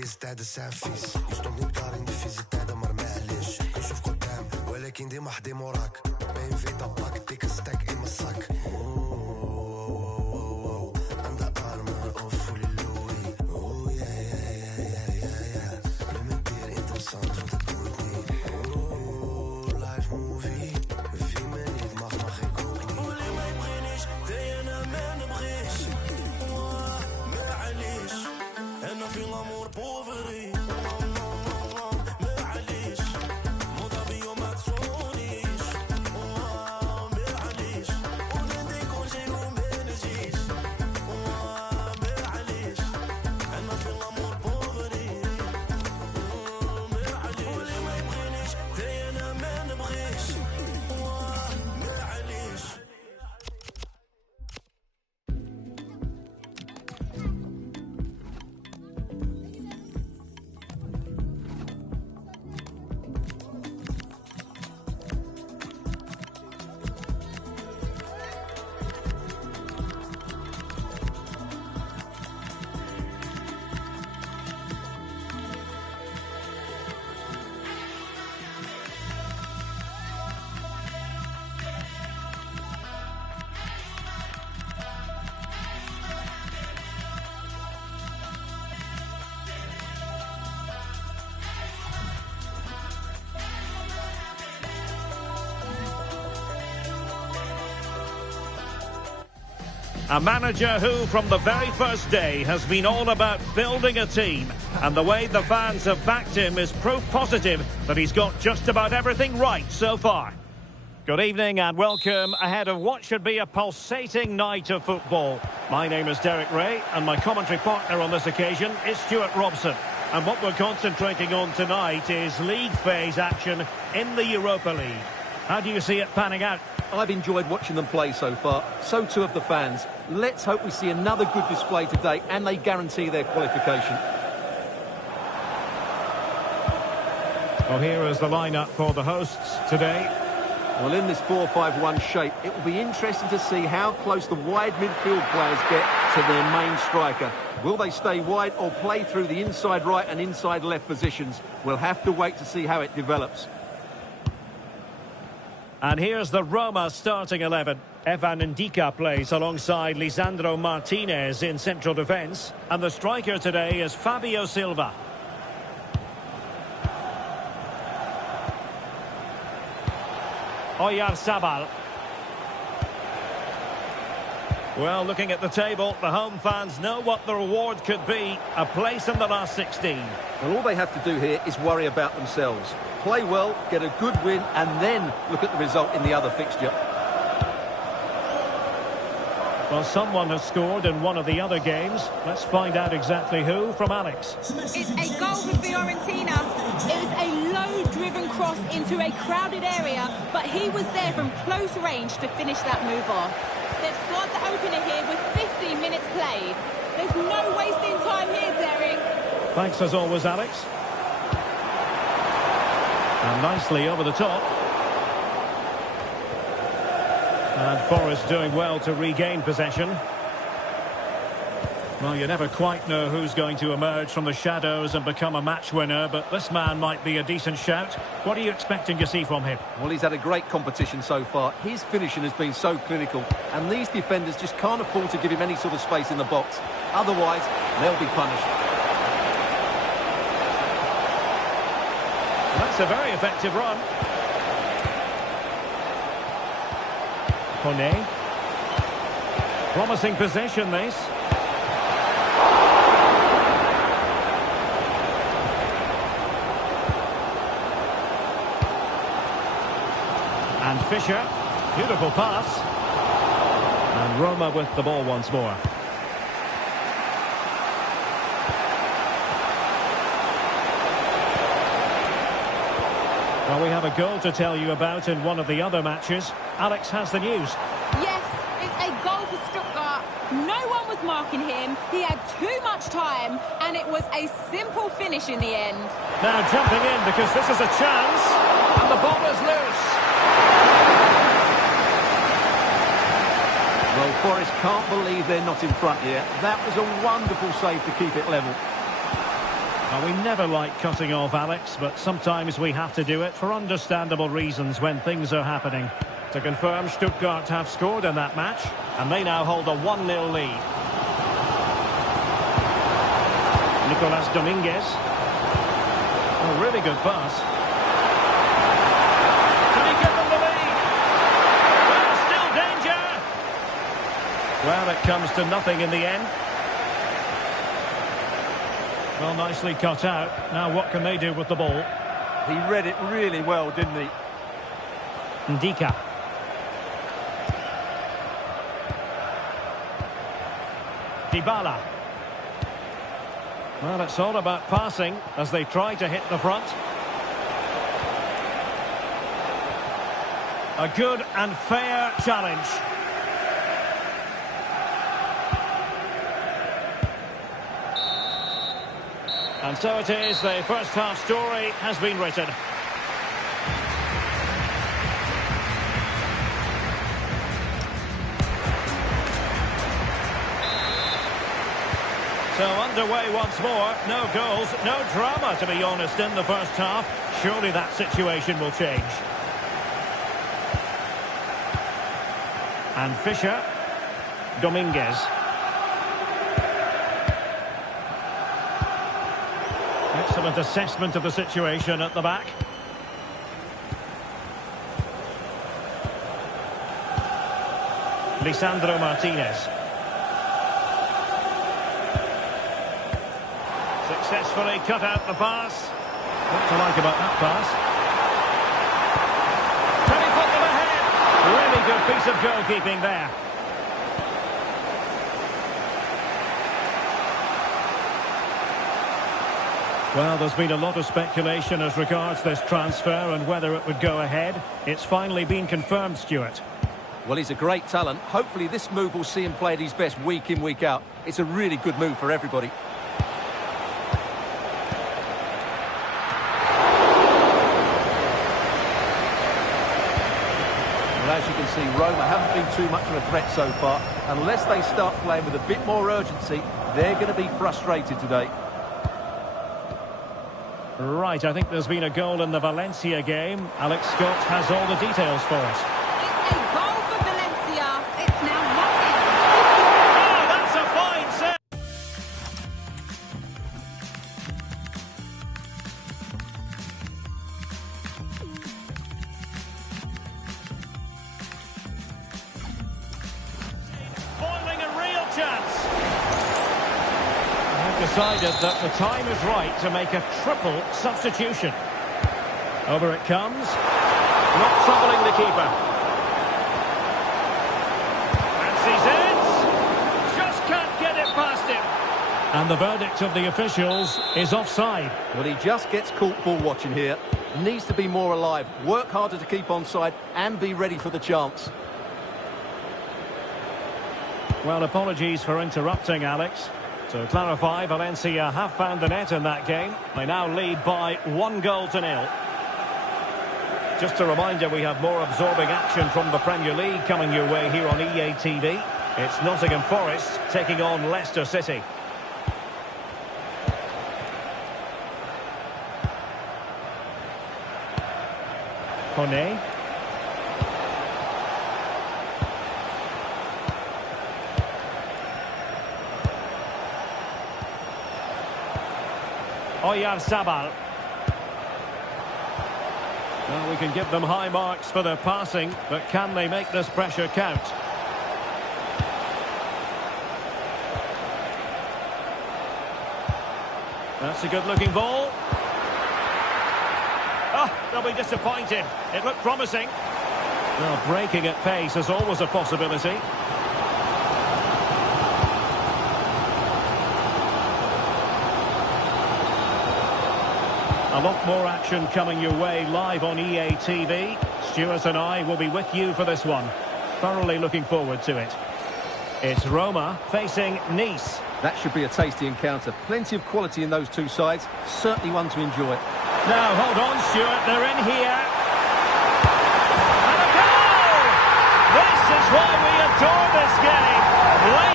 deze tijden zijn vies. Je stond niet klaar in die vieze tijden, maar معليش. كنشوف قدام ولكن ديما حدي موراك. BMV tabak, dikke stek in mijn zak. Aan de armen of fully Louis. Oh yeah, yeah, yeah, yeah, yeah. Implementer interessant, want het boeit niet. Live movie. Wie me niet mag ik ook niet. Olie mij brinish, tegen een man op gis. معليش أنا في الأمور بوفري معليش مضابي وما تصونيش معليش ونادي كل شيء وما نجيش معليش أنا في الأمور بوفري معليش واللي ما يبغينيش تاي أنا ما نبغيش معليش. A manager who, from the very first day, has been all about building a team. And the way the fans have backed him is proof positive that he's got just about everything right so far. Good evening and welcome ahead of what should be a pulsating night of football. My name is Derek Ray and my commentary partner on this occasion is Stuart Robson. And what we're concentrating on tonight is league phase action in the Europa League. How do you see it panning out? I've enjoyed watching them play so far. So too have the fans. Let's hope we see another good display today and they guarantee their qualification. Well, here is the lineup for the hosts today. Well, in this 4-5-1 shape, it will be interesting to see how close the wide midfield players get to their main striker. Will they stay wide or play through the inside right and inside left positions? We'll have to wait to see how it develops. And here's the Roma starting 11. Evan Ndika plays alongside Lisandro Martinez in central defence. And the striker today is Fabio Silva. Oyarzabal. Well, looking at the table, the home fans know what the reward could be. A place in the last 16. Well, all they have to do here is worry about themselves. Play well, get a good win, and then look at the result in the other fixture. Well, someone has scored in one of the other games. Let's find out exactly who from Alex. It's a goal for Fiorentina. It was a low-driven cross into a crowded area, but he was there from close range to finish that move off. They've scored the opener here with 15 minutes played. There's no wasting time here, Derek. Thanks as always, Alex. And nicely over the top. And Forest doing well to regain possession. Well, you never quite know who's going to emerge from the shadows and become a match winner, but this man might be a decent shout. What are you expecting to see from him? Well, he's had a great competition so far. His finishing has been so clinical, and these defenders just can't afford to give him any sort of space in the box. Otherwise, they'll be punished. That's a very effective run. Kone. Promising possession, this. And Fisher. Beautiful pass. And Roma with the ball once more. Well, we have a goal to tell you about in one of the other matches. Alex has the news. Yes, it's a goal for Stuttgart. No one was marking him. He had too much time, and it was a simple finish in the end. Now jumping in because this is a chance. And the ball is loose. Well, Forest can't believe they're not in front here. That was a wonderful save to keep it level. Well, we never like cutting off, Alex, but sometimes we have to do it for understandable reasons when things are happening. To confirm, Stuttgart have scored in that match, and they now hold a 1-0 lead. Nicolas Dominguez. A really good pass. Can he give them the lead? Well, still danger. Well, it comes to nothing in the end. Well, nicely cut out. Now what can they do with the ball? He read it really well, didn't he? Ndika. Dybala. Well, it's all about passing as they try to hit the front. A good and fair challenge. And so it is, the first half story has been written. So underway once more, no goals, no drama to be honest in the first half. Surely that situation will change. And Fischer, Dominguez. Excellent assessment of the situation at the back. Lisandro Martinez. Successfully cut out the pass. What to like about that pass? Can he put them ahead? Really good piece of goalkeeping there. Well, there's been a lot of speculation as regards this transfer and whether it would go ahead. It's finally been confirmed, Stuart. Well, he's a great talent. Hopefully this move will see him play at his best week in, week out. It's a really good move for everybody. Well, as you can see, Roma haven't been too much of a threat so far. Unless they start playing with a bit more urgency, they're going to be frustrated today. Right, I think there's been a goal in the Valencia game. Alex Scott has all the details for us. It's a goal for Valencia. It's now 1-0. Oh, that's a fine save! Spoiling a real chance. Decided that the time is right to make a triple substitution. Over it comes. Not troubling the keeper. Fancies it. Just can't get it past him. And the verdict of the officials is offside. Well, he just gets caught ball watching here. Needs to be more alive, work harder to keep onside and be ready for the chance. Well, apologies for interrupting, Alex. To clarify, Valencia have found the net in that game. They now lead by 1-0. Just a reminder, we have more absorbing action from the Premier League coming your way here on EA TV. It's Nottingham Forest taking on Leicester City. Kone. Oyarzabal. Well, we can give them high marks for their passing, but can they make this pressure count? That's a good-looking ball. Oh, they'll be disappointed. It looked promising. Well, breaking at pace is always a possibility. A lot more action coming your way live on EA TV. Stuart and I will be with you for this one. Thoroughly looking forward to it. It's Roma facing Nice. That should be a tasty encounter. Plenty of quality in those two sides. Certainly one to enjoy. Now, hold on, Stuart. They're in here. And a goal! This is why we adore this game. Late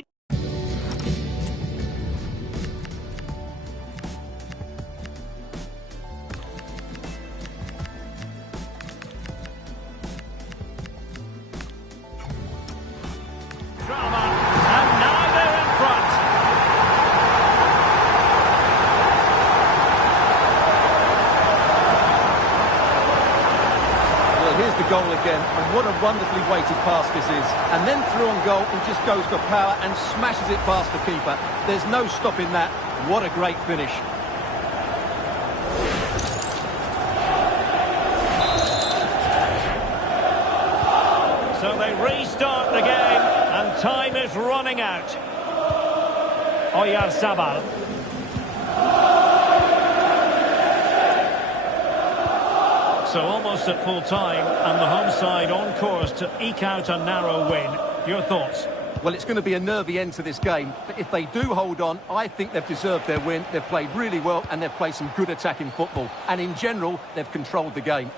Here's the goal again, and what a wonderfully weighted pass this is. And then through on goal, he just goes for power and smashes it past the keeper. There's no stopping that. What a great finish. So they restart the game, and time is running out. Oyarzabal. So almost at full time, and the home side on course to eke out a narrow win. Your thoughts? Well, it's going to be a nervy end to this game, but if they do hold on, I think they've deserved their win. They've played really well, and they've played some good attacking football. And in general, they've controlled the game.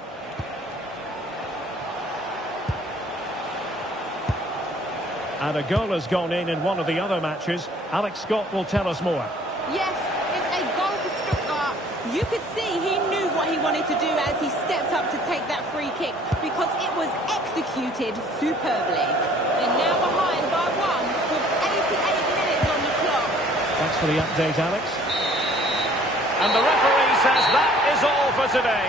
And a goal has gone in one of the other matches. Alex Scott will tell us more. Yes, it's a goal for Stuttgart. You could see he knew what he wanted to do as he stepped up to take that free kick, because it was executed superbly. They're now behind by 1 with 88 minutes on the clock. Thanks for the update, Alex. And the referee says that is all for today.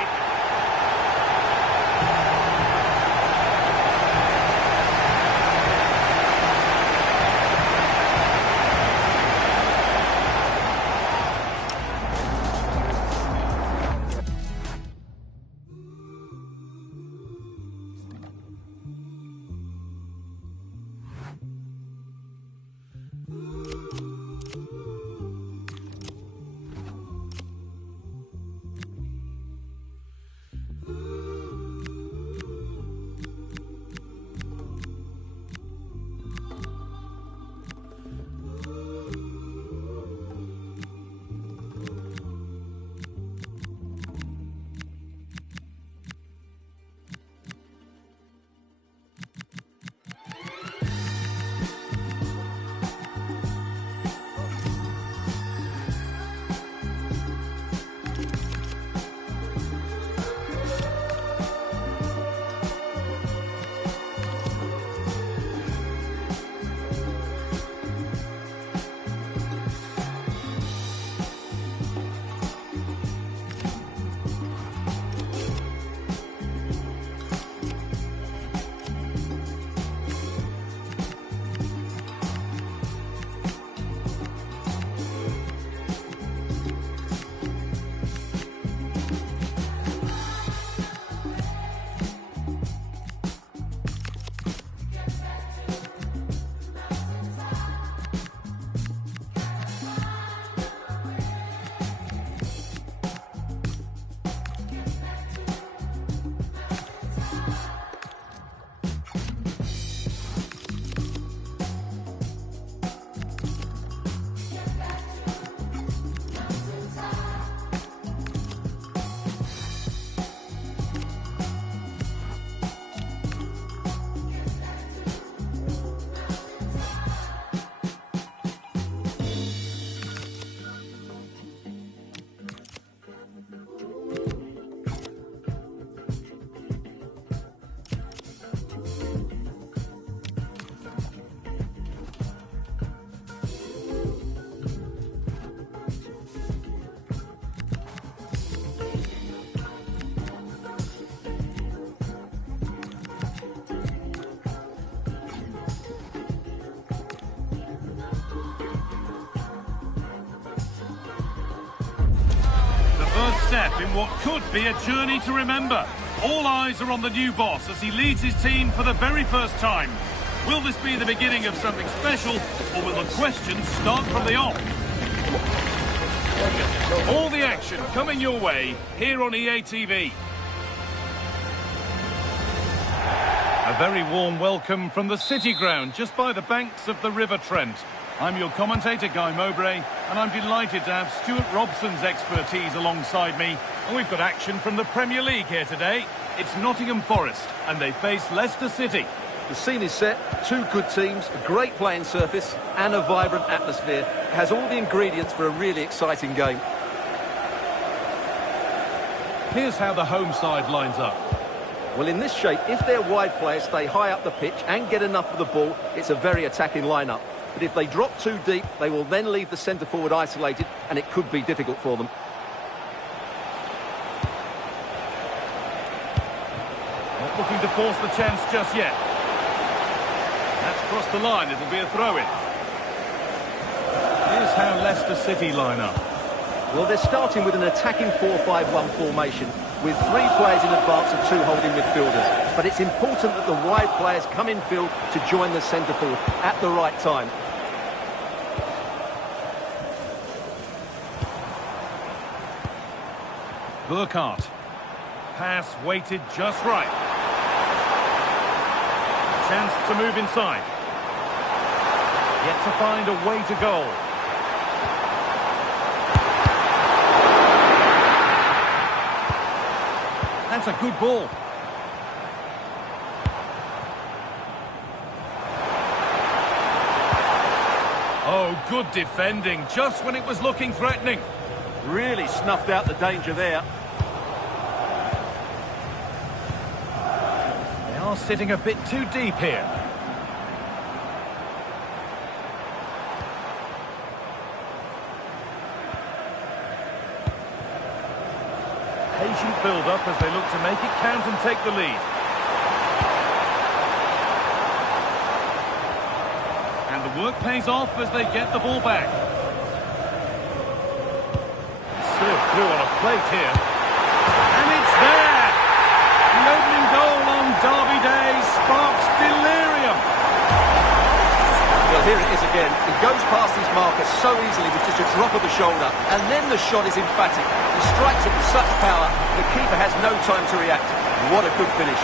First step in what could be a journey to remember. All eyes are on the new boss as he leads his team for the very first time. Will this be the beginning of something special, or will the questions start from the off? All the action coming your way here on EA TV. A very warm welcome from the City Ground, just by the banks of the River Trent. I'm your commentator, Guy Mowbray, and I'm delighted to have Stuart Robson's expertise alongside me. And we've got action from the Premier League here today. It's Nottingham Forest, and they face Leicester City. The scene is set, two good teams, a great playing surface, and a vibrant atmosphere. It has all the ingredients for a really exciting game. Here's how the home side lines up. Well, in this shape, if their wide players stay high up the pitch and get enough of the ball, it's a very attacking lineup. But if they drop too deep, they will then leave the centre-forward isolated, and it could be difficult for them. looking to force the chance just yet. That's crossed the line, it'll be a throw-in. Here's how Leicester City line up. Well, they're starting with an attacking 4-5-1 formation with 3 players in advance of 2 holding midfielders. But it's important that the wide players come in field to join the centre forward at the right time. Burkhardt. Pass weighted just right. Chance to move inside. Yet to find a way to goal. That's a good ball. Oh, good defending, just when it was looking threatening. Really snuffed out the danger there. They are sitting a bit too deep here. Patient build-up as they look to make it count and take the lead. And the work pays off as they get the ball back. Served through on a plate here. And it's there! The opening goal on Derby Day sparks delirium. Well, here it is again. He goes past his marker so easily with just a drop of the shoulder, and then the shot is emphatic. He strikes it with such power, the keeper has no time to react. What a good finish.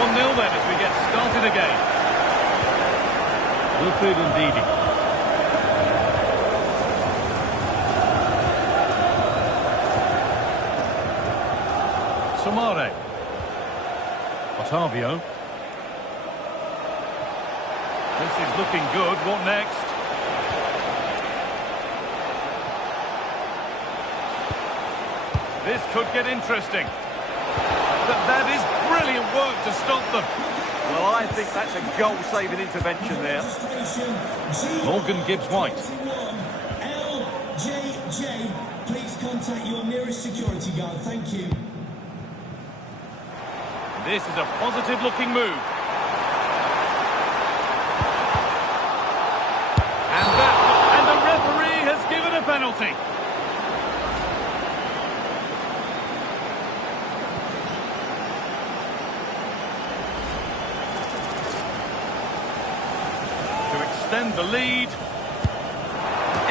1-0 then as we get started again. Wilfred Ndidi. Samare. Otavio. This is looking good. What next? This could get interesting. But that is brilliant work to stop them. Well, I think that's a goal-saving intervention there. Morgan Gibbs-White. LJJ, please contact your nearest security guard. Thank you. This is a positive-looking move. And the referee has given a penalty. To extend the lead.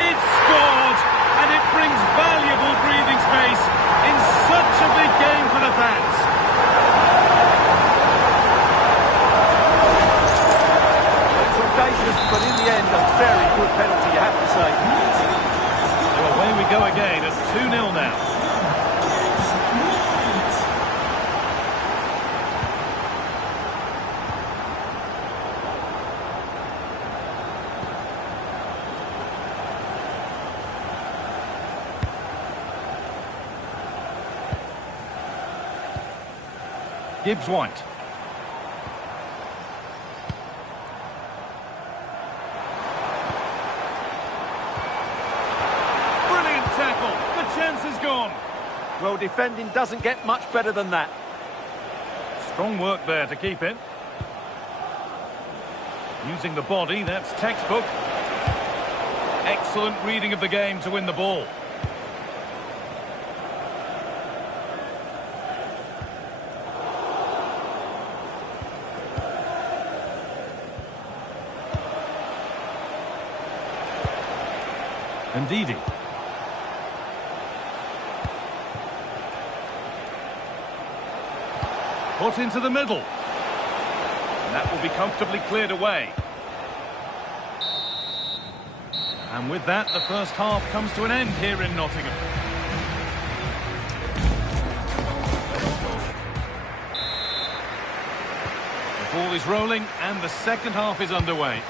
It's scored, and it brings valuable breathing space in such a big game for the fans. But in the end, a very good penalty, you have to say. So away we go again at 2-0 now. Gibbs-White. Well, defending doesn't get much better than that. Strong work there to keep it. Using the body, that's textbook. Excellent reading of the game to win the ball. Ndidi. Put into the middle. And that will be comfortably cleared away. And with that, the first half comes to an end here in Nottingham. The ball is rolling and the second half is underway.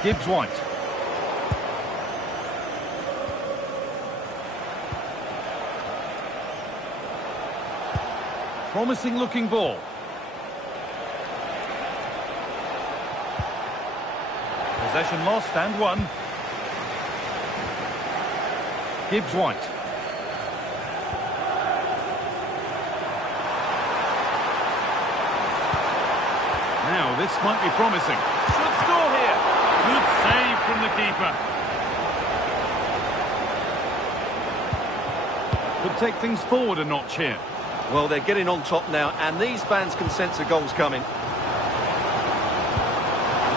Gibbs-White. Promising looking ball. Possession lost and won. Gibbs White. Now, this might be promising. Should score here. Good save from the keeper. Could take things forward a notch here. Well, they're getting on top now, and these fans can sense a goal's coming.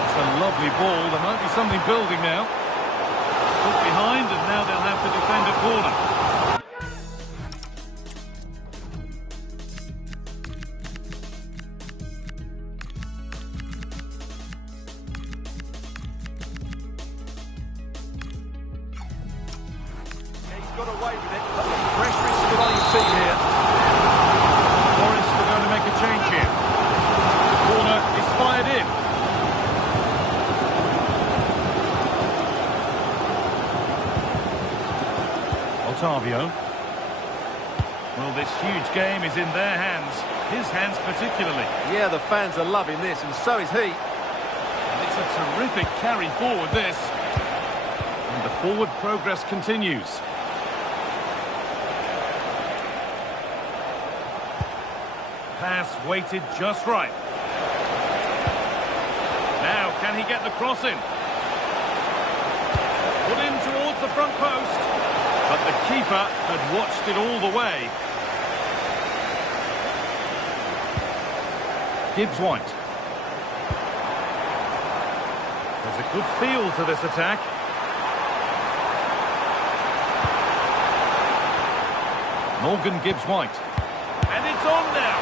It's a lovely ball. There might be something building now. Put behind, and now they'll have to defend a corner. He's got away with it, but the pressure is still on his team here. Forest are going to make a change here. The corner is fired in. Otavio. Well, this huge game is in their hands. His hands particularly. Yeah, the fans are loving this, and so is he. And it's a terrific carry forward, this. And the forward progress continues. Pass weighted just right. Now, can he get the cross in? Put in towards the front post. But the keeper had watched it all the way. Gibbs White. There's a good feel to this attack. Morgan Gibbs White. And it's on now.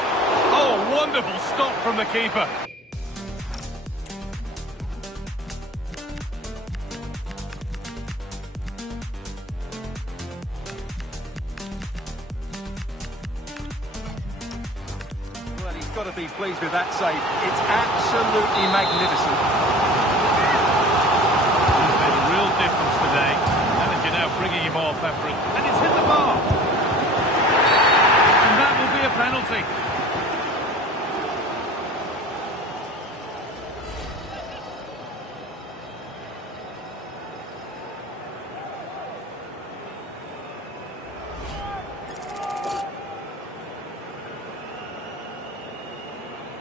Oh, wonderful stop from the keeper. Well, he's got to be pleased with that save. It's absolutely magnificent. He's made a real difference today. Manager now bringing him off after it. And it's hit the bar. And that will be a penalty.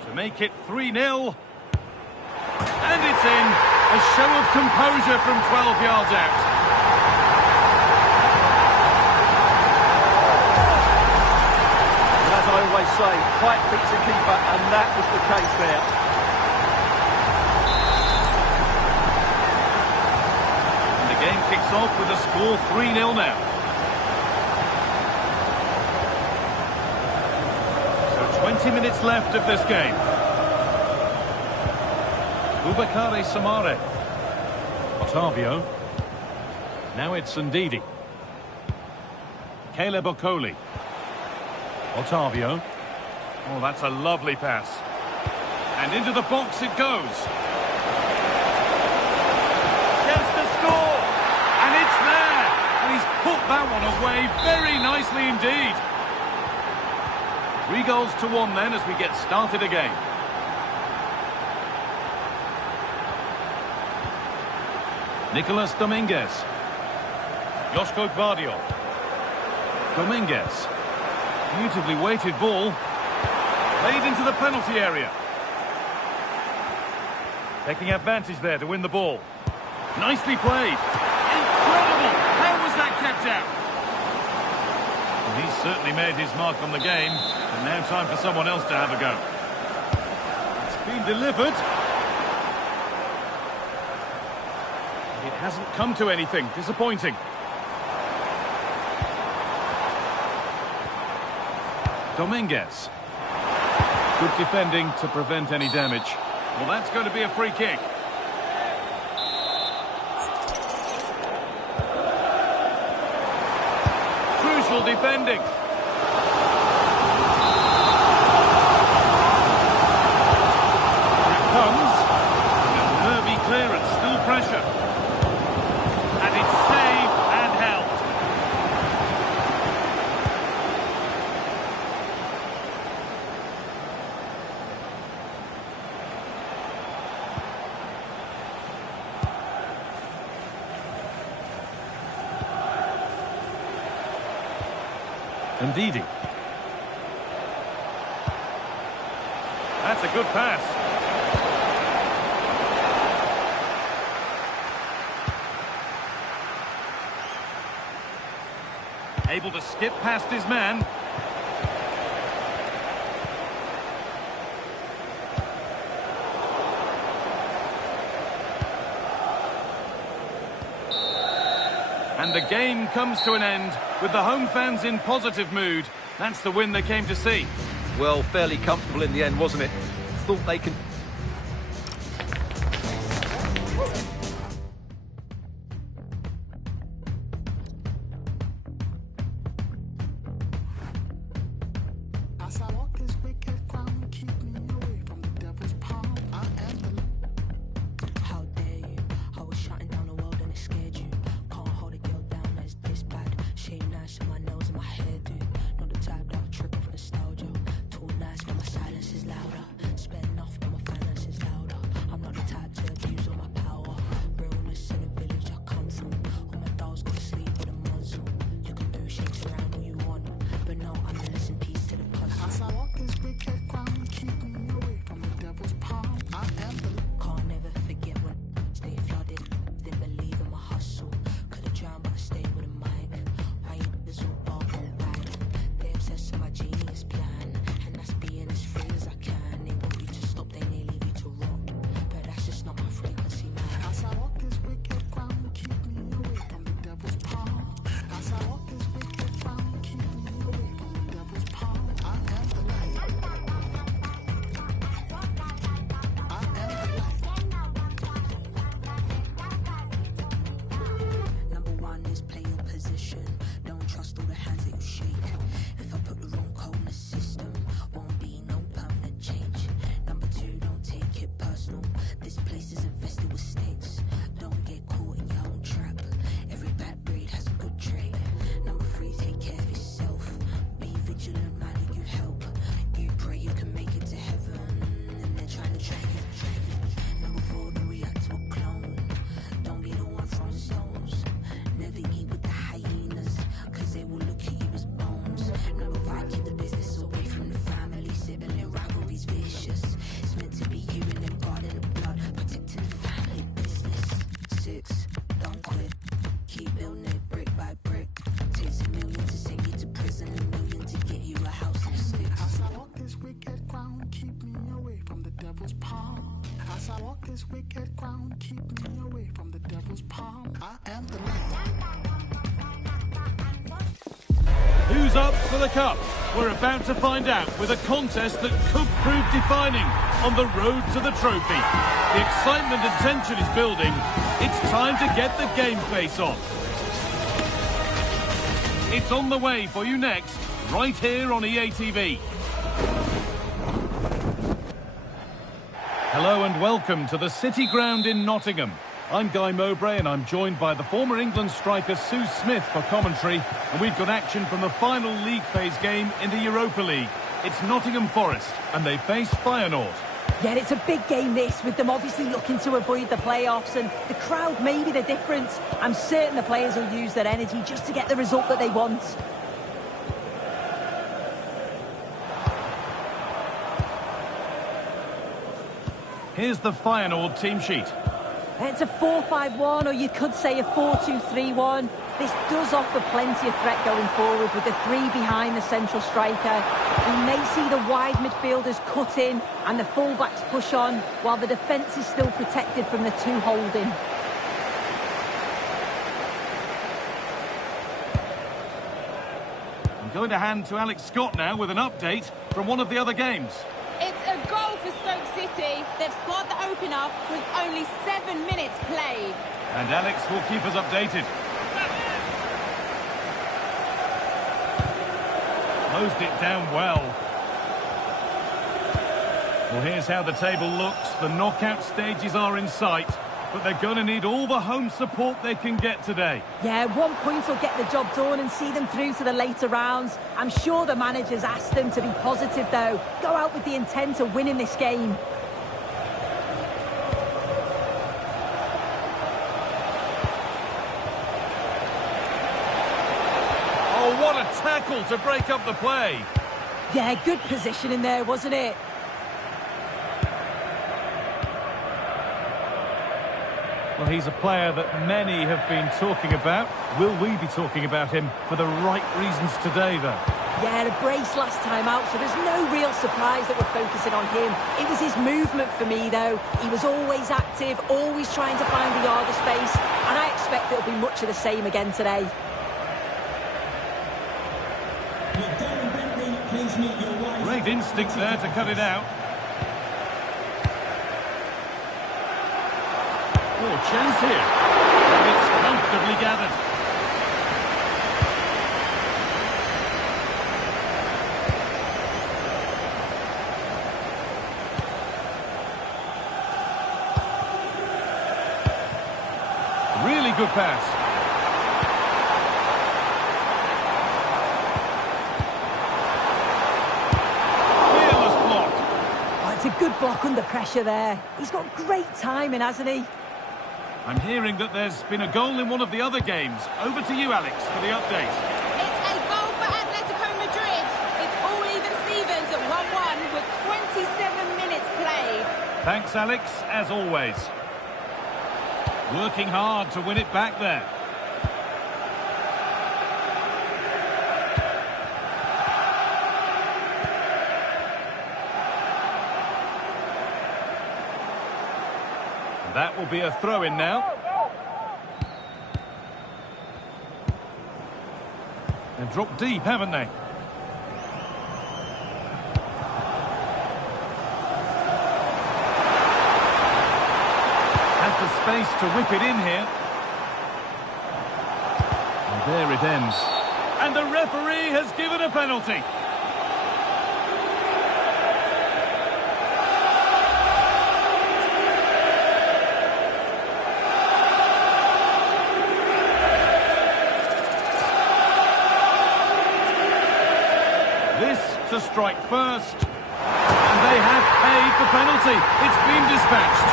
To make it 3-0. And it's in. A show of composure from 12 yards out. And as I always say, height beats a keeper, and that was the case there. And the game kicks off with a score 3-0 now. So 20 minutes left of this game. Boubacar Samare. Otavio. Now it's Ndidi. Caleb Okoli. Otavio. Oh, that's a lovely pass. And into the box it goes. Gets to score! And it's there! And he's put that one away very nicely indeed. 3-1 then as we get started again. Nicolas Dominguez. Joško Gvardiol. Dominguez. Beautifully weighted ball. Played into the penalty area. Taking advantage there to win the ball. Nicely played. Incredible! How was that kept out? Well, he's certainly made his mark on the game. And now time for someone else to have a go. It's been delivered. It hasn't come to anything. Disappointing. Dominguez. Good defending to prevent any damage. Well, that's going to be a free kick. Crucial defending. Here it comes. A nervy clearance, still pressure. And it's saved and held. Ndidi. That's a good pass. Able to skip past his man. And the game comes to an end with the home fans in positive mood. That's the win they came to see. Well, fairly comfortable in the end, wasn't it? Thought they could... As I walk this wicked ground, keep me away from the devil's palm. I am the... How dare you? I was shutting down the world and it scared you. Can't hold a girl down as this bad. Shave nice on my nose and my hairdo. Not the type that would trip off nostalgia. Too nice but my silence is louder. Spend enough but my finances louder. I'm not the type to abuse all my power. Realness in the village I come from. All my dolls go to sleep with a muzzle. You can do shakes around all you want, but no, I'm a listen piece to the puzzle. As I walk this wicked ground, keep me away from the devil's palm. I am the... Can't never forget when stay flooded. Didn't believe in my hustle. Could've drowned but I stayed with a mic. Why you this all bar and right? They obsessed with my genius plan, and that's being as free as I can. They want you to stop, then they leave you to rot. But that's just not my frequency, man. As I walk this wicked ground, keep me away from the devil's palm. As I walk this wicked ground, keep me away from the devil's palm. I am the light. I am the light. Number one is play your position. Don't trust all the hands that you shake. If I put the wrong code in the system, won't be no permanent change. Number two, don't take it personal. This place is infested with snakes. Don't get caught in your own trap. Every bad breed has a good trait. Number three, take care of yourself. Be vigilant, man, and you help. You pray you can make it to heaven, and they're trying to track you. Number four, don't react to a clone. Don't be the one throwing stones. Never eat with the hyenas, cause they will look at you as bones. Number five, keep the business away from the family. Sibling rivalry's vicious. It's meant to be you and them guarding the blood, protecting the family business. Six, don't quit. Keep building it brick by brick. Takes $1 million to send you to prison, $1 million to get you a house in the sticks. As I walk this wicked ground, keep me away from the devil's palm. As I walk this wicked ground, keep me away from the devil's palm. I am the light. Who's up for the cup? We're about to find out with a contest that could prove defining on the road to the trophy. The excitement and tension is building. It's time to get the game face on. It's on the way for you next, right here on EA TV. Hello and welcome to the City Ground in Nottingham. I'm Guy Mowbray and I'm joined by the former England striker Sue Smith for commentary, and we've got action from the final league phase game in the Europa League. It's Nottingham Forest and they face Feyenoord. Yeah, it's a big game this, with them obviously looking to avoid the playoffs, and the crowd may be the difference. I'm certain the players will use their energy just to get the result that they want. Here's the Feyenoord team sheet. It's a 4-5-1, or you could say a 4-2-3-1. This does offer plenty of threat going forward, with the three behind the central striker. We may see the wide midfielders cut in and the fullbacks push on, while the defence is still protected from the two holding. I'm going to hand to Alex Scott now with an update from one of the other games. It's a goal for Stoke City. They've scored the opener with only 7 minutes played. And Alex will keep us updated. Closed it down well. Well, here's how the table looks. The knockout stages are in sight, but they're going to need all the home support they can get today. Yeah, 1 point will get the job done and see them through to the later rounds. I'm sure the manager's asked them to be positive, though. Go out with the intent of winning this game. Oh, Oh, what a tackle to break up the play. Yeah, good positioning there, wasn't it? Well, he's a player that many have been talking about. Will we be talking about him for the right reasons today, though? Yeah, a brace last time out, so there's no real surprise that we're focusing on him. It was his movement for me, though. He was always active, always trying to find a yard of space, and I expect it'll be much of the same again today. Great instinct there to cut it out. Oh, chance here. And it's comfortably gathered. Really good pass. Fearless block. Oh, it's a good block under pressure there. He's got great timing, hasn't he? I'm hearing that there's been a goal in one of the other games. Over to you, Alex, for the update. It's a goal for Atletico Madrid. It's all even Stevens at 1-1 with 27 minutes played. Thanks, Alex, as always. Working hard to win it back there. That will be a throw-in now. They've dropped deep, haven't they? Has the space to whip it in here. And there it ends. And the referee has given a penalty. To strike first, and they have paid the penalty. It's been dispatched.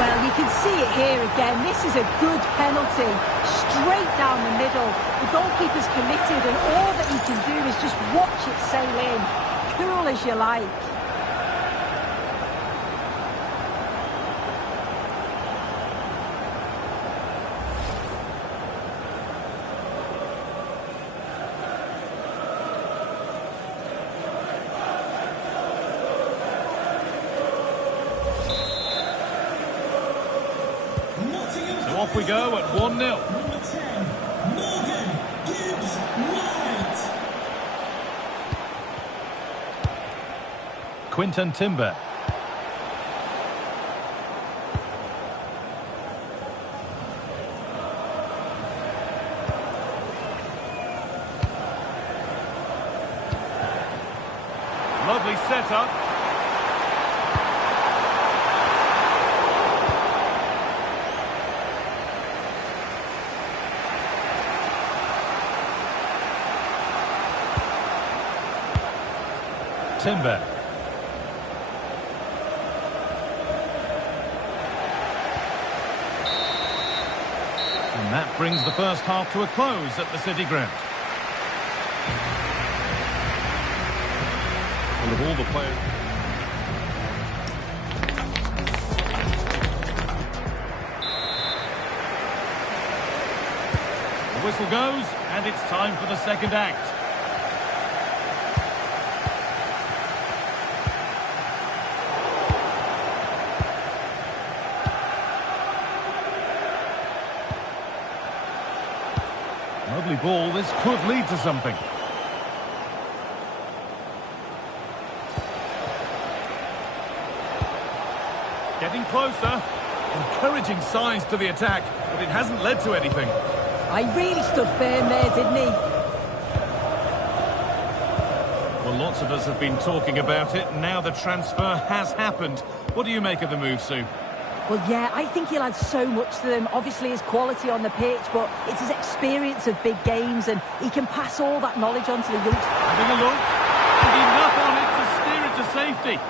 Well, you can see it here again. This is a good penalty, straight down the middle. The goalkeeper's committed, and all that he can do is just watch it sail in. Cool as you like. Off we go at 1-0. Number 10, Morgan Gibbs-White. Quinton Timber. Lovely setup. Timber. And that brings the first half to a close at the City Ground. Well, of all the players... The whistle goes, and it's time for the second act. Lovely ball, this could lead to something. Getting closer. Encouraging signs to the attack, but it hasn't led to anything. I really stood firm there, didn't he? Well, lots of us have been talking about it. Now the transfer has happened. What do you make of the move, Sue? Well, yeah, I think he'll add so much to them. Obviously, his quality on the pitch, but it's his experience of big games, and he can pass all that knowledge on to the youngsters. Having a look, and enough on it to steer it to safety.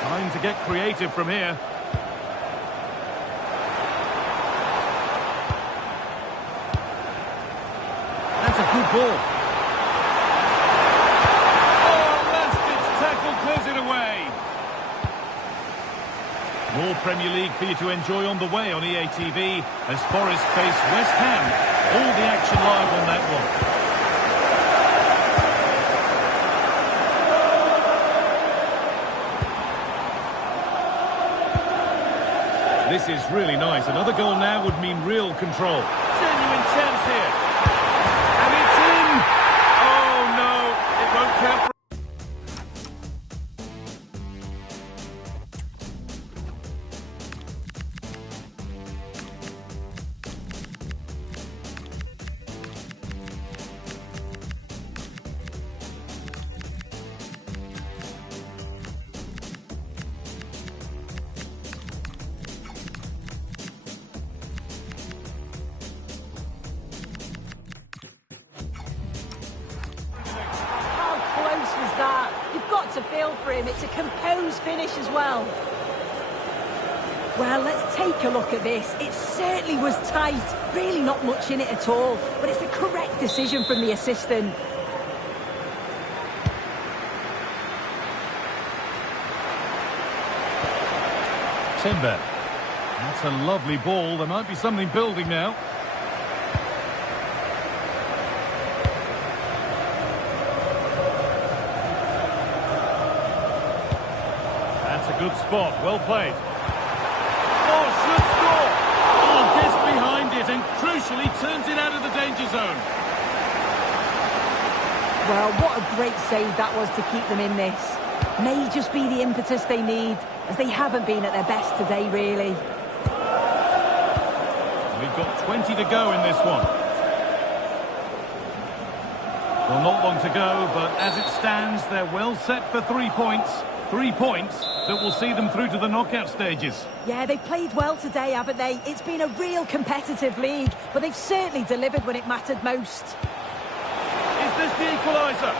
Time to get creative from here. That's a good ball. Oh, Last's tackle clears it away. More Premier League for you to enjoy on the way on EA TV as Forest face West Ham. All the action live on that one. This is really nice. Another goal now would mean real control. Genuine chance here. And it's in! Oh no, it won't count for... You've got to feel for him. It's a composed finish as well. Well, let's take a look at this. It certainly was tight. Really not much in it at all. But it's the correct decision from the assistant. Timber. That's a lovely ball. There might be something building now. Good spot, well played. Oh, should score! Oh, gets behind it and crucially turns it out of the danger zone. Well, what a great save that was to keep them in this. May just be the impetus they need, as they haven't been at their best today, really. We've got 20 to go in this one. Well, not long to go, but as it stands, they're well set for 3 points. 3 points that will see them through to the knockout stages. Yeah, they've played well today, haven't they? It's been a real competitive league, but they've certainly delivered when it mattered most. Is this the equaliser?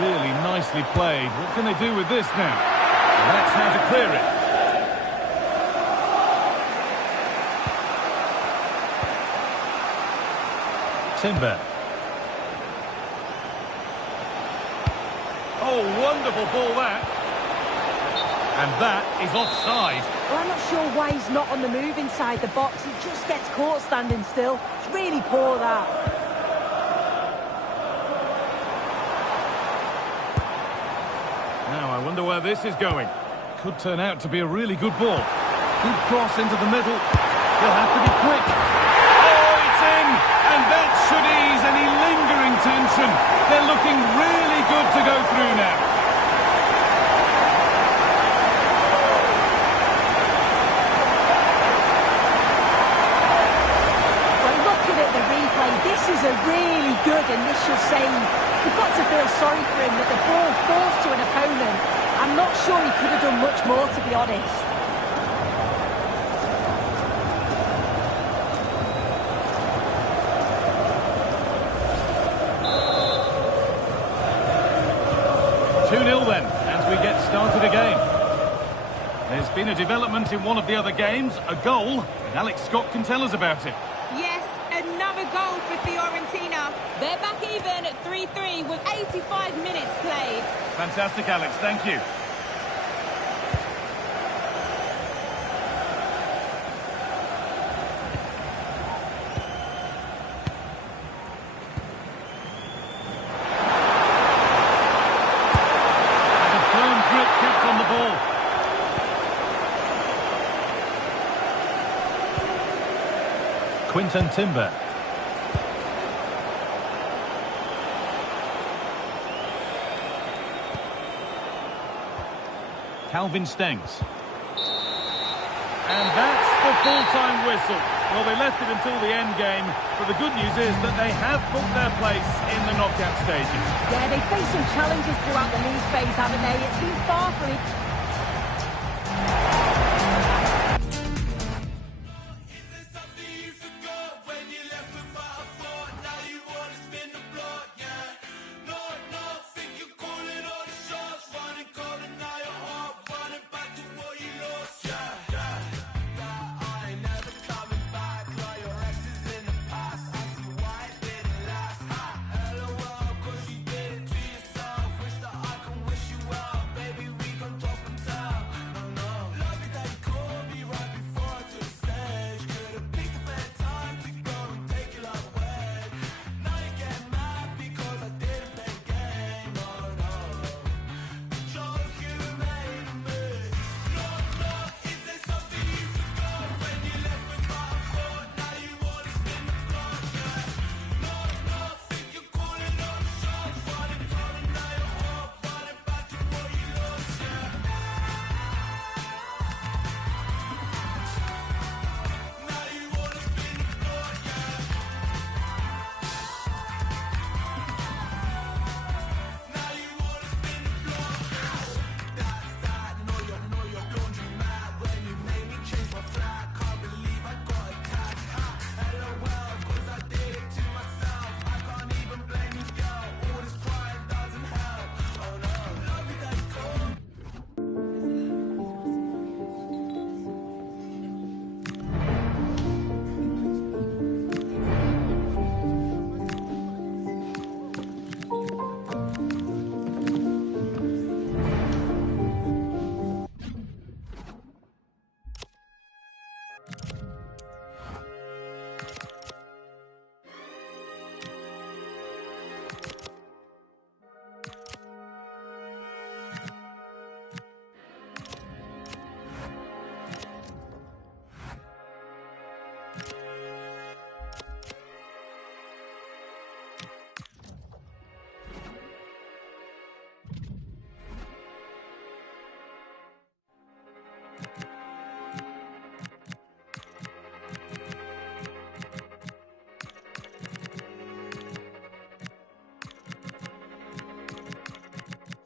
Really nicely played. What can they do with this now? Well, that's how to clear it. Timber. Oh, wonderful ball that. And that is offside. Well, I'm not sure why he's not on the move inside the box. He just gets caught standing still. It's really poor, that. Now, I wonder where this is going. Could turn out to be a really good ball. Good cross into the middle. He'll have to be quick. Oh, it's in! And that should ease any lingering tension. They're looking really good to go through now. Well, looking at the replay, this is a really good initial save. You've got to feel sorry for him that the ball falls to an opponent. I'm not sure he could have done much more, to be honest. Then, as we get started again. There's been a development in one of the other games, a goal, and Alex Scott can tell us about it. Yes, another goal for Fiorentina. They're back even at 3-3 with 85 minutes played. Fantastic, Alex, thank you. Quinton Timber. Calvin Stengs. And that's the the full-time whistle. Well, they left it until the end game, but the good news is that they have booked their place in the knockout stages. Yeah, they faced some challenges throughout the league phase, haven't they? It's been far from it.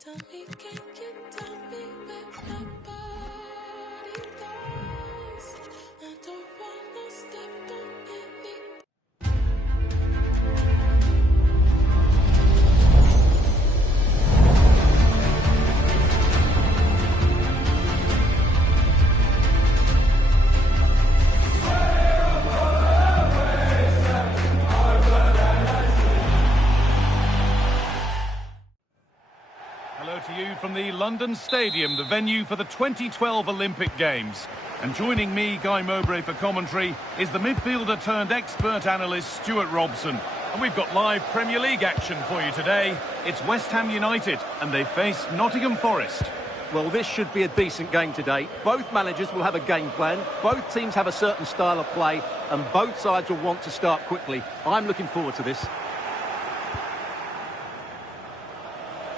Tell me, can you tell me where my body goes? I don't wanna step on any. Hello to you from the London Stadium, the venue for the 2012 Olympic Games. And joining me, Guy Mowbray, for commentary is the midfielder turned expert analyst Stuart Robson. And we've got live Premier League action for you today. It's West Ham United and they face Nottingham Forest. Well, this should be a decent game today. Both managers will have a game plan. Both teams have a certain style of play and both sides will want to start quickly. I'm looking forward to this.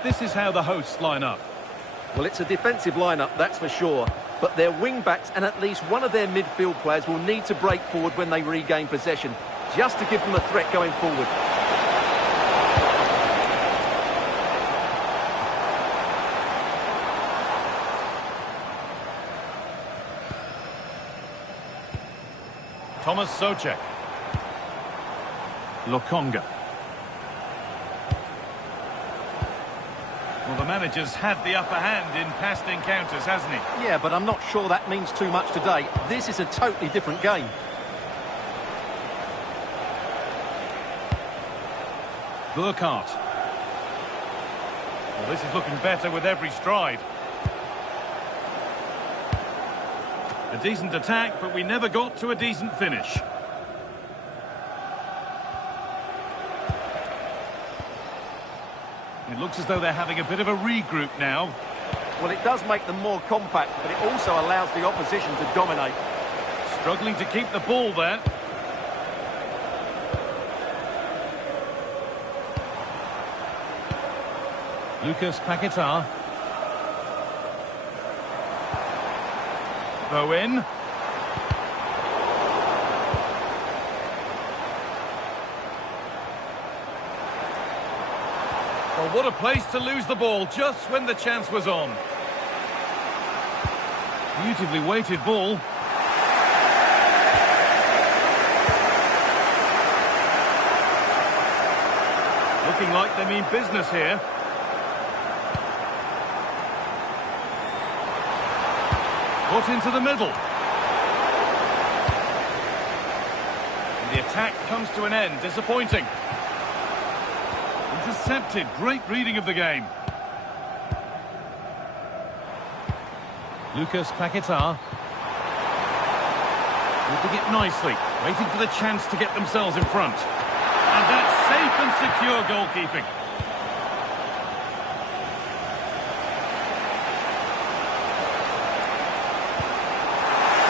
This is how the hosts line up. Well, it's a defensive lineup, that's for sure. But their wing-backs and at least one of their midfield players will need to break forward when they regain possession, just to give them a threat going forward. Thomas Souček. Lokonga. Well, the manager's had the upper hand in past encounters, hasn't he? Yeah, but I'm not sure that means too much today. This is a totally different game. Burkhardt. Well, this is looking better with every stride. A decent attack, but we never got to a decent finish. It looks as though they're having a bit of a regroup now. Well, it does make them more compact, but it also allows the opposition to dominate. Struggling to keep the ball there. Lucas Paquetá. Bowen. What a place to lose the ball just when the chance was on. Beautifully weighted ball. Looking like they mean business here. Put into the middle. And the attack comes to an end. Disappointing. Intercepted. Great reading of the game. Lucas Paquetá. Moving it nicely. Waiting for the chance to get themselves in front. And that's safe and secure goalkeeping.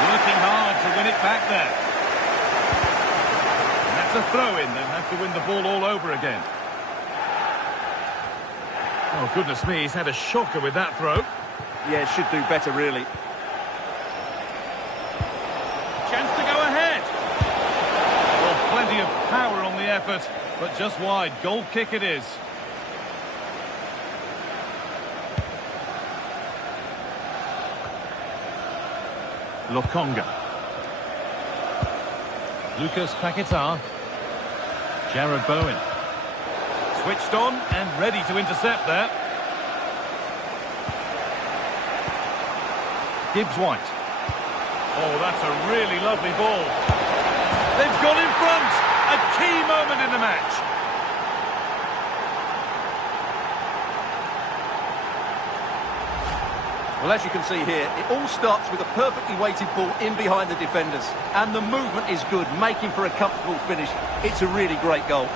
Working hard to win it back there. And that's a throw-in. They'll have to win the ball all over again. Oh, goodness me, he's had a shocker with that throw. Yeah, should do better, really. Chance to go ahead. Well, plenty of power on the effort, but just wide. Goal kick it is. Lokonga. Lucas Paquetá. Jared Bowen. Switched on and ready to intercept there. Gibbs White. Oh, that's a really lovely ball. They've got in front. A key moment in the match. Well, as you can see here, it all starts with a perfectly weighted ball in behind the defenders. And the movement is good, making for a comfortable finish. It's a really great goal.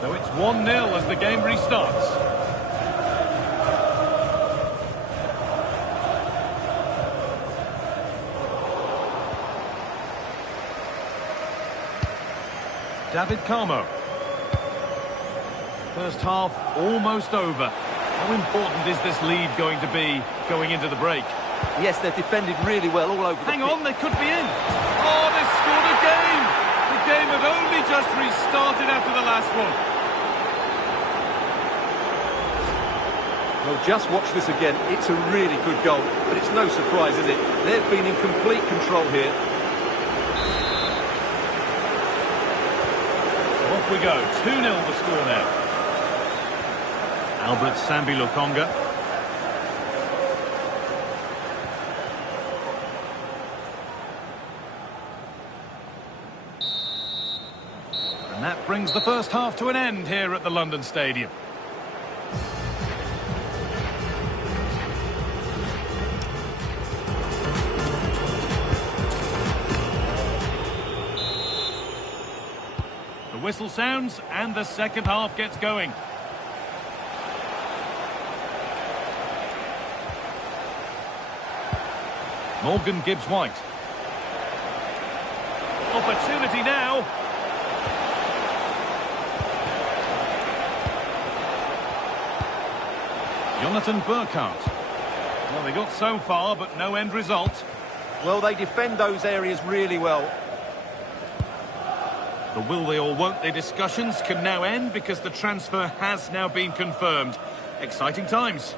So it's 1-0 as the game restarts. David Carmo. First half almost over. How important is this lead going to be going into the break? Yes, they've defended really well all over the Hang on, they could be in. Oh, they scored again. The game had only just restarted after the last one. Well, just watch this again. It's a really good goal, but it's no surprise, is it? They've been in complete control here. Off we go. 2-0 the score now. Albert Sambi Lokonga. And that brings the first half to an end here at the London Stadium. The whistle sounds and the second half gets going. Morgan Gibbs White. Opportunity now. Jonathan Burkhardt. Well, they got so far, but no end result. Well, they defend those areas really well. The will they or won't they discussions can now end because the transfer has now been confirmed. Exciting times.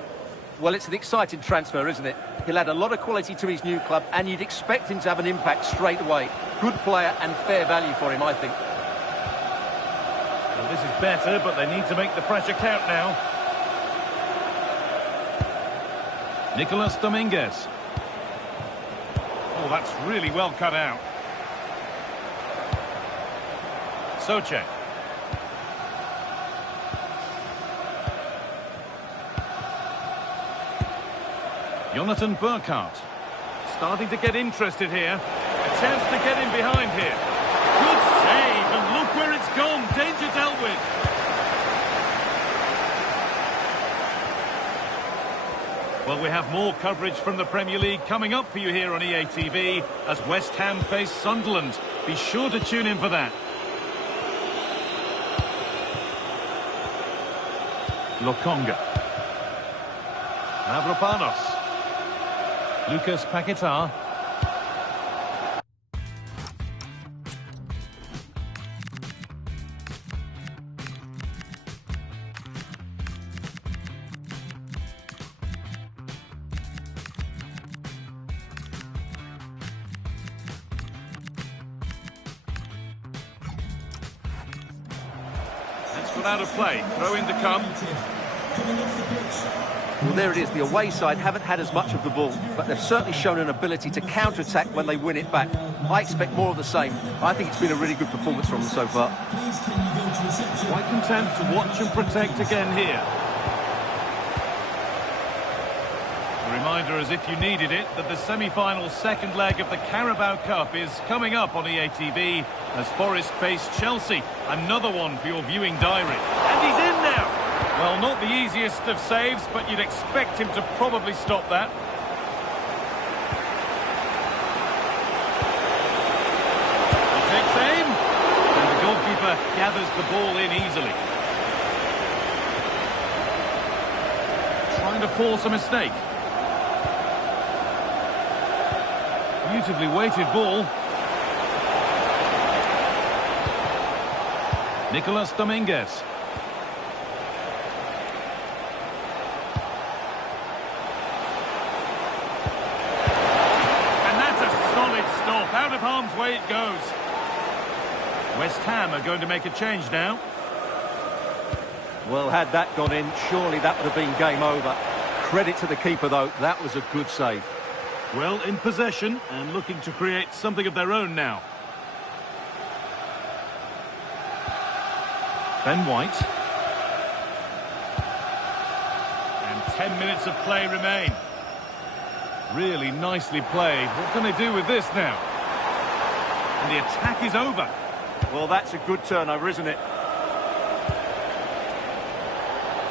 Well, it's an exciting transfer, isn't it? He'll add a lot of quality to his new club, and you'd expect him to have an impact straight away. Good player and fair value for him, I think. Well, this is better, but they need to make the pressure count now. Nicolas Dominguez. Oh, that's really well cut out. Souček. Jonathan Burkhardt. Starting to get interested here. A chance to get in behind here. Good save, and look where it's gone. Danger dealt with. Well, we have more coverage from the Premier League coming up for you here on EA TV as West Ham face Sunderland. Be sure to tune in for that. Lokonga. Mavropanos. Lucas Paquetá. It's gone out of play. Throw in to come. Well, there it is. The away side haven't had as much of the ball, but they've certainly shown an ability to counter-attack when they win it back. I expect more of the same. I think it's been a really good performance from them so far. Quite content to watch and protect again here. A reminder, as if you needed it, that the semi-final second leg of the Carabao Cup is coming up on EA TV as Forest face Chelsea. Another one for your viewing diary. And he's in now! Well, not the easiest of saves, but you'd expect him to probably stop that. He takes aim, and the goalkeeper gathers the ball in easily. Trying to force a mistake. Beautifully weighted ball. Nicolas Dominguez. Out of harm's way it goes. West Ham are going to make a change now. Well, had that gone in, surely that would have been game over. Credit to the keeper, though. That was a good save. Well, in possession and looking to create something of their own now. Ben White. And 10 minutes of play remain. Really nicely played. What can they do with this now? And the attack is over. Well, that's a good turnover, isn't it?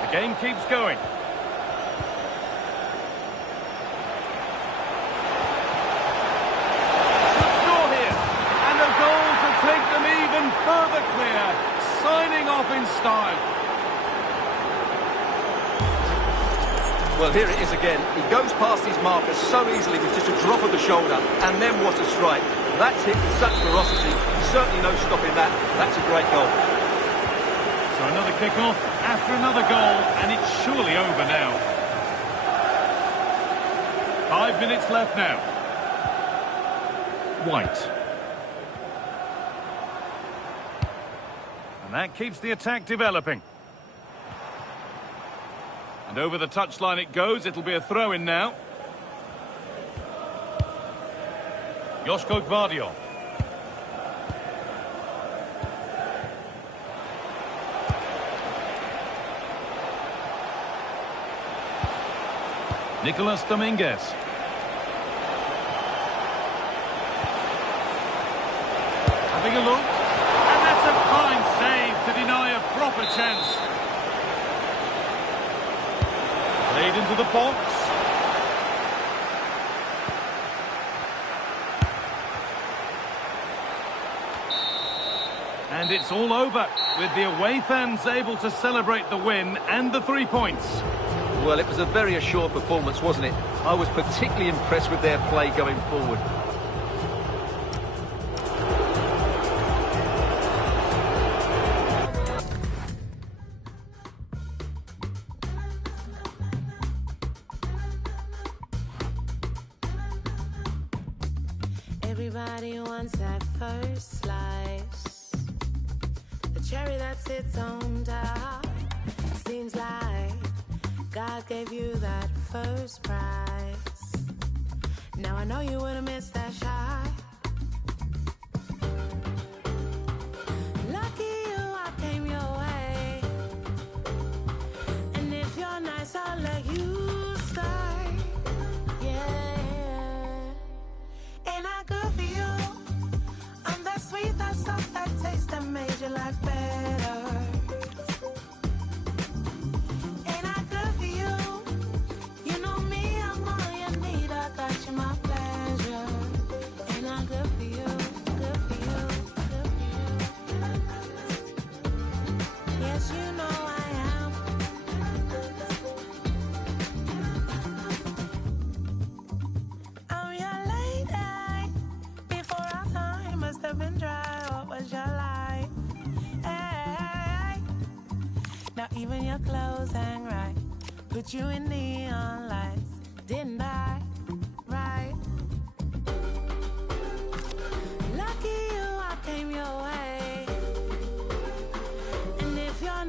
The game keeps going. Should score here. And a goal to take them even further clear. Signing off in style. Well, here it is again. He goes past his marker so easily with just a drop of the shoulder. And then what a strike. That's hit with such ferocity. Certainly no stopping that. That's a great goal. So another kick-off after another goal, and it's surely over now. 5 minutes left now. White. And that keeps the attack developing. And over the touchline it goes. It'll be a throw-in now. Joško Gvardiol. Nicolas Dominguez. Having a look. And that's a fine save to deny a proper chance. Played into the box. And it's all over, with the away fans able to celebrate the win and the 3 points. Well, it was a very assured performance, wasn't it? I was particularly impressed with their play going forward. Everybody wants that first slice, the cherry that sits on top. Seems like God gave you that first prize. Now I know you would've missed that shot. Lucky you, I came your way. And if you're nice, I'll let you stay. Yeah. Ain't I good for you? I'm that sweet, that soft, that taste that made your life better. Ain't I good for you? You know me, I'm all you need. I got you, my pleasure. Ain't I good for you? Good for you, good for you. Yes, you know I am. I'm your lady. Before our time must have been dry. What was your life? Hey. Now even your clothes hang right. Put you in neon lights. Didn't I? Right. Lucky you, I came your way. And if you're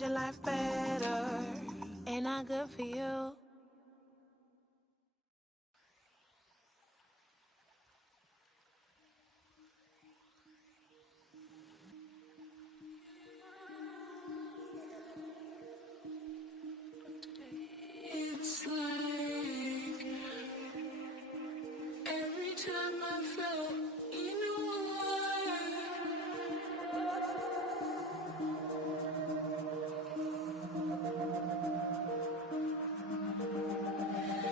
your life better. Ain't I good for you? It's like every time I felt, you know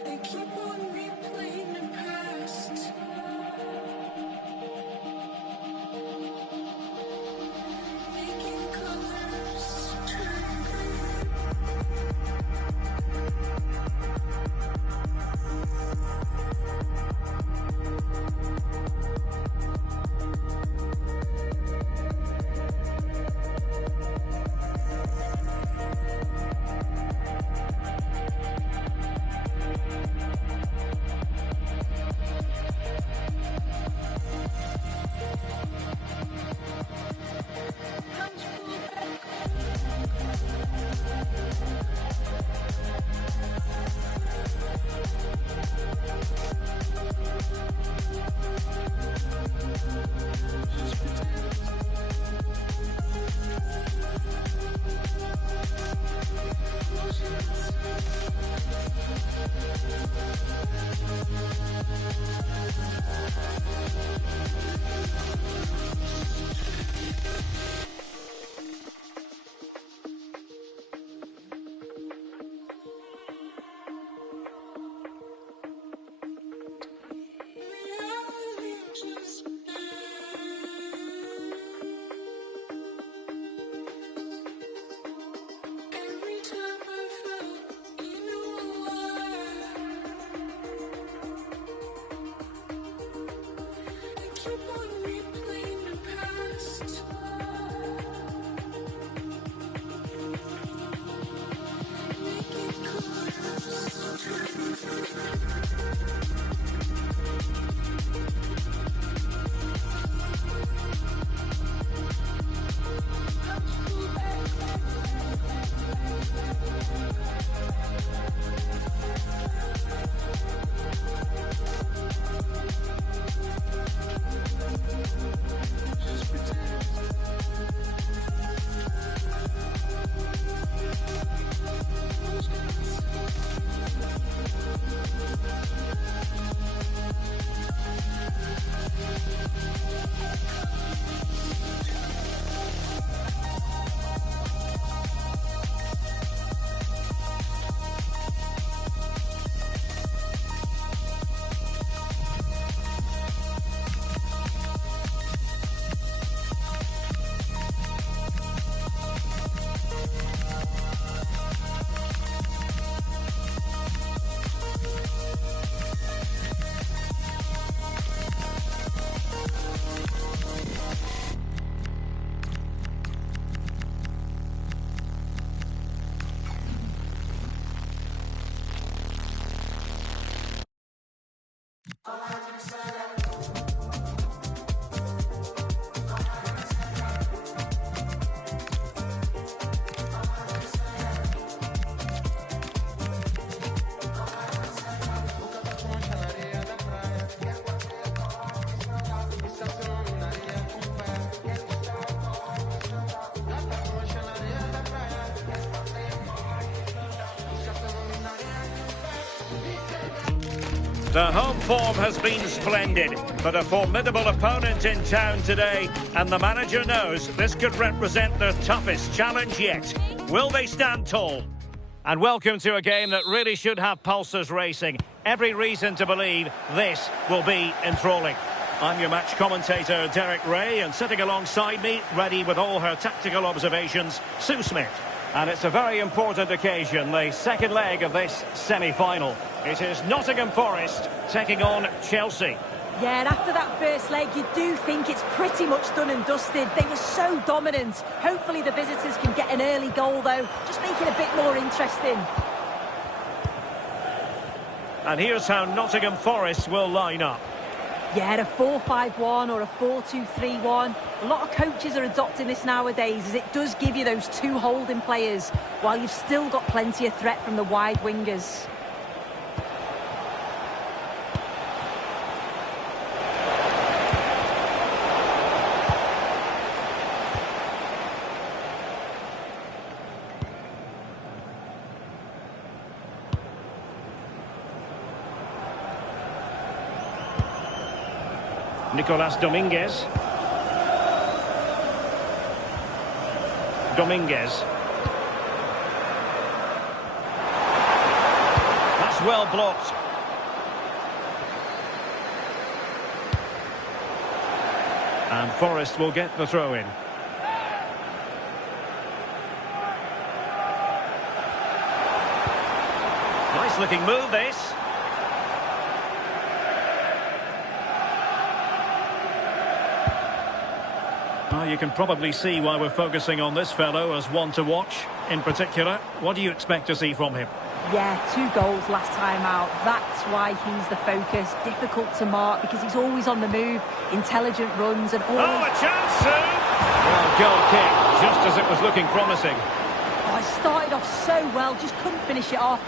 I keep on replaying the past. Making colors turn green. Every time I felt, you know I keep on replaying the past. Making The home form has been splendid, but a formidable opponent in town today, and the manager knows this could represent their toughest challenge yet. Will they stand tall? And welcome to a game that really should have pulses racing. Every reason to believe this will be enthralling. I'm your match commentator, Derek Ray, and sitting alongside me, ready with all her tactical observations, Sue Smith. And it's a very important occasion, the second leg of this semi-final. It is Nottingham Forest taking on Chelsea. Yeah, and after that first leg, you do think it's pretty much done and dusted. They were so dominant. Hopefully the visitors can get an early goal, though, just make it a bit more interesting. And here's how Nottingham Forest will line up. Yeah, a 4-5-1 or a 4-2-3-1. A lot of coaches are adopting this nowadays, as it does give you those two holding players, while you've still got plenty of threat from the wide wingers. Nicolas Dominguez. Dominguez. That's well blocked. And Forest will get the throw in. Nice looking move, this. You can probably see why we're focusing on this fellow as one to watch. In particular, what do you expect to see from him? Yeah, 2 goals last time out. That's why he's the focus. Difficult to mark because he's always on the move. Intelligent runs and always... Oh, a chance soon! Well, goal kick, just as it was looking promising. Oh, it started off so well, just couldn't finish it off.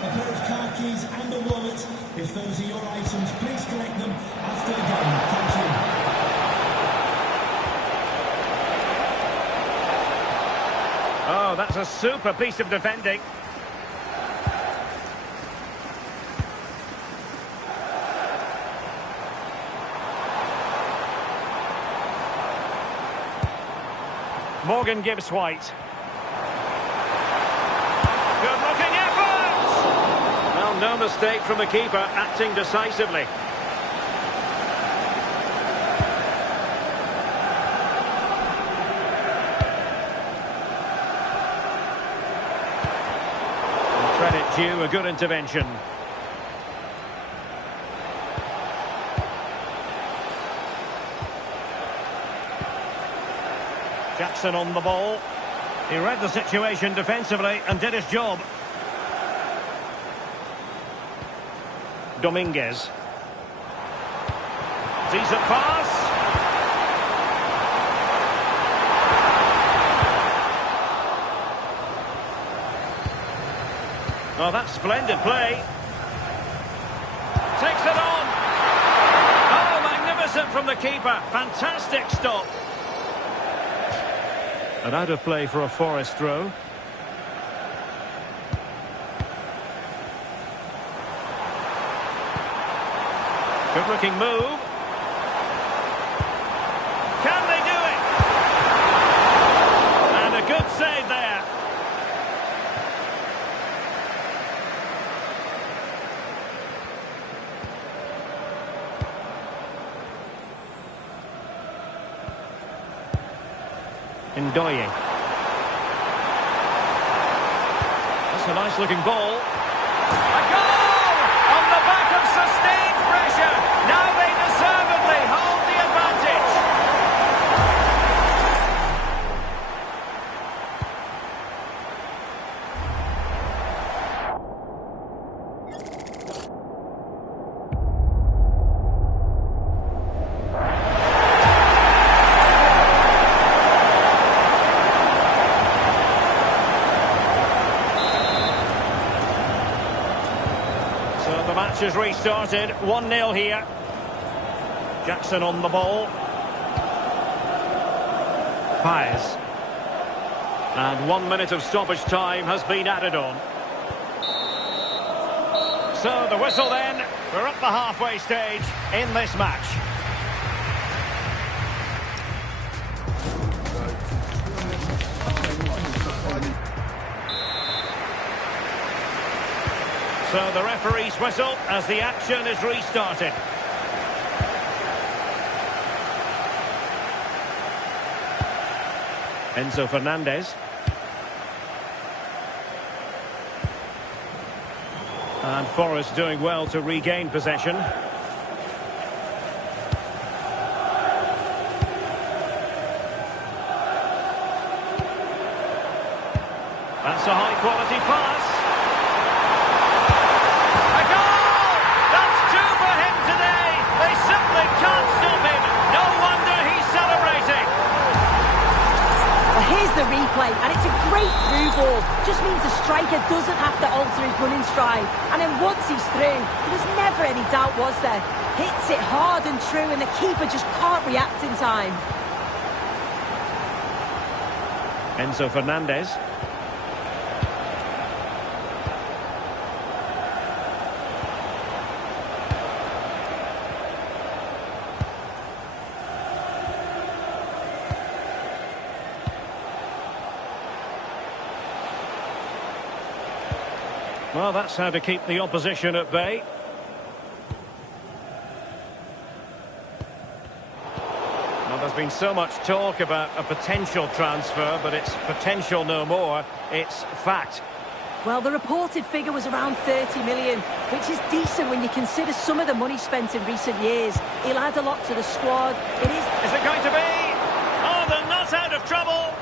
A pair of car keys and a wallet. If those are your items, please collect them after the game. Thank you. Oh, that's a super piece of defending. Morgan Gibbs-White. Good-looking effort! Well, no mistake from the keeper, acting decisively. Credit due, a good intervention. Jackson on the ball. He read the situation defensively and did his job. Dominguez. Decent pass. Oh, that's splendid play. Takes it on. Oh, magnificent from the keeper. Fantastic stop. And out of play for a Forest throw. Good-looking move. Can they do it? And a good save there. Ndoye. That's a nice-looking ball. A goal! On the back of sustained pressure. Now they deservedly hold the advantage. The match has restarted, 1-0 here. Jackson on the ball. Paez. And 1 minute of stoppage time has been added on. So the whistle then, we're at the halfway stage in this match. So the referee's whistle as the action is restarted. Enzo Fernandez. And Forest doing well to regain possession. That's a high-quality pass. A goal! That's two for him today. They simply can't stop him. No wonder he's celebrating. Well, here's the replay, and it's a great through ball. Just means the striker doesn't have to alter his running stride. And then once he's through, there was never any doubt, was there? Hits it hard and true, and the keeper just can't react in time. Enzo Fernandez. Well, that's how to keep the opposition at bay. Well, there's been so much talk about a potential transfer, but it's potential no more. It's fact. Well, the reported figure was around 30 million, which is decent when you consider some of the money spent in recent years. He'll add a lot to the squad. It is... Is it going to be? Oh, they're not out of trouble.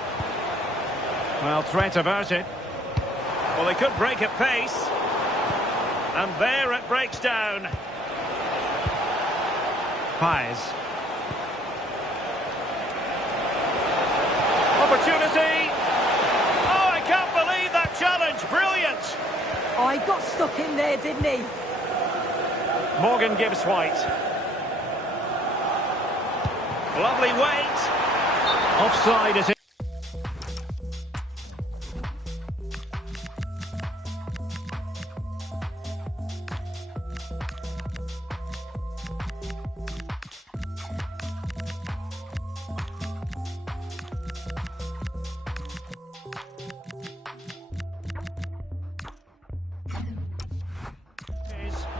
Well, threat about it. Well, they could break at pace. And there it breaks down. Pais. Opportunity. Oh, I can't believe that challenge. Brilliant. Oh, he got stuck in there, didn't he? Morgan Gibbs White. Lovely weight. Offside is it.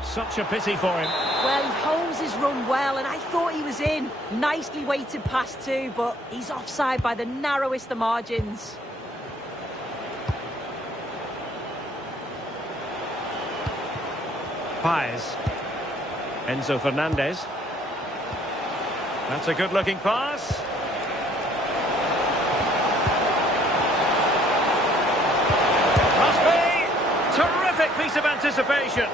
Such a pity for him. Well, he holds his run well, and I thought he was in. Nicely weighted pass too, but he's offside by the narrowest of margins. Pais. Enzo Fernandez. That's a good-looking pass. Must be! Terrific piece of anticipation.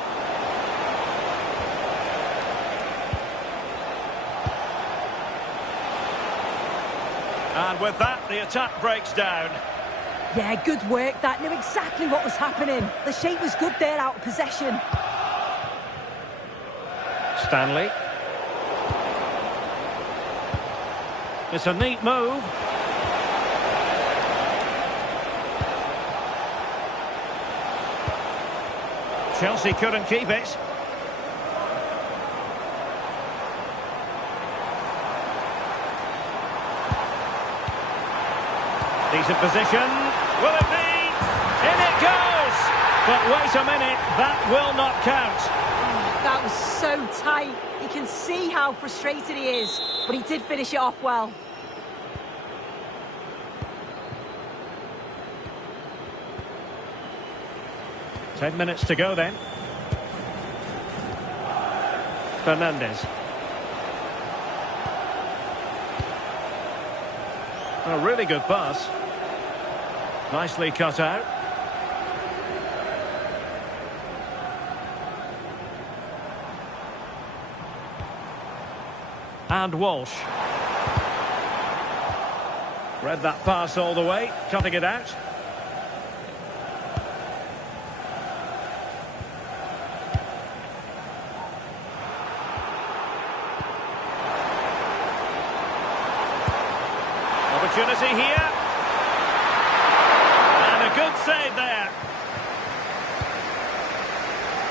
And with that, the attack breaks down. Yeah, good work. That knew exactly what was happening. The shape was good there out of possession. Stanley. It's a neat move. Chelsea couldn't keep it. Decent position. Will it be? In it goes! But wait a minute, that will not count. Oh, that was so tight. You can see how frustrated he is, but he did finish it off well. Ten minutes to go then. Fernandez. A really good pass. Nicely cut out. And Walsh. Read that pass all the way, cutting it out. Opportunity here. And a good save there.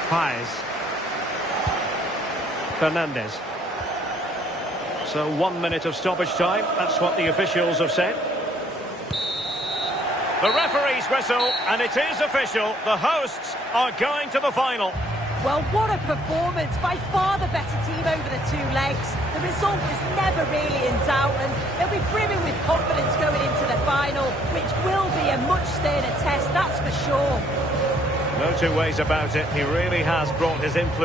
Pais. Fernandez. So 1 minute of stoppage time. That's what the officials have said. The referee's whistle, and it is official. The hosts are going to the final. Well, what a performance. By far the better team over the two legs. The result was never really in doubt, and they'll be brimming with confidence going into the final, which will be a much sterner test, that's for sure. No two ways about it. He really has brought his influence.